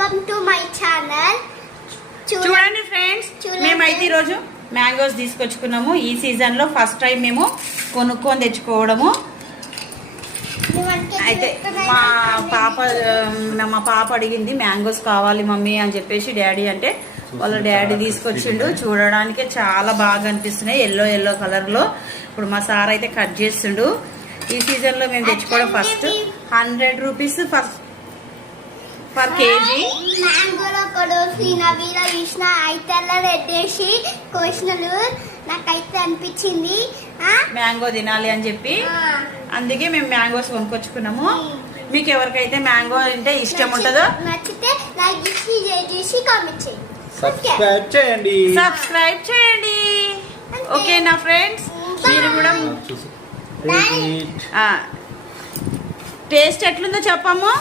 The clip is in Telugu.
Welcome to my channel. చూడండి ఫ్రెండ్స్, మేమైతే ఈరోజు మ్యాంగోస్ తీసుకొచ్చుకున్నాము. ఈ సీజన్ లో ఫస్ట్ టైం మేము కొనుక్కొని తెచ్చుకోవడము. అయితే మా పాప అడిగింది మ్యాంగోస్ కావాలి మమ్మీ అని చెప్పేసి డాడీ అంటే వాళ్ళ డాడీ తీసుకొచ్చిండు. చూడడానికి చాలా బాగా అనిపిస్తున్నాయి, ఎల్లో ఎల్లో కలర్ లో. ఇప్పుడు మా సార్ అయితే కట్ చేస్తుండు. ఈ సీజన్ లో మేము తెచ్చుకోవడం ఫస్ట్ 100 రూపీస్ పర్ కేజీ. మ్యాంగోలో కొడుకులో చూసిన అయితే రెడ్డేసి కోసినలు నాకైతే అనిపించింది మ్యాంగో తినాలి అని చెప్పి. అందుకే మేము మ్యాంగోస్ కొనుక్కొచ్చుకున్నాము. మీకు ఎవరికైతే మ్యాంగో అంటే ఇష్టం ఉంటుందో నచ్చితే లైక్ చేసి కామెంట్ చేయండి, సబ్స్క్రైబ్ చేయండి. ఓకేనా ఫ్రెండ్స్? మీరు కూడా టేస్ట్ ఎట్లుందో చెప్పము.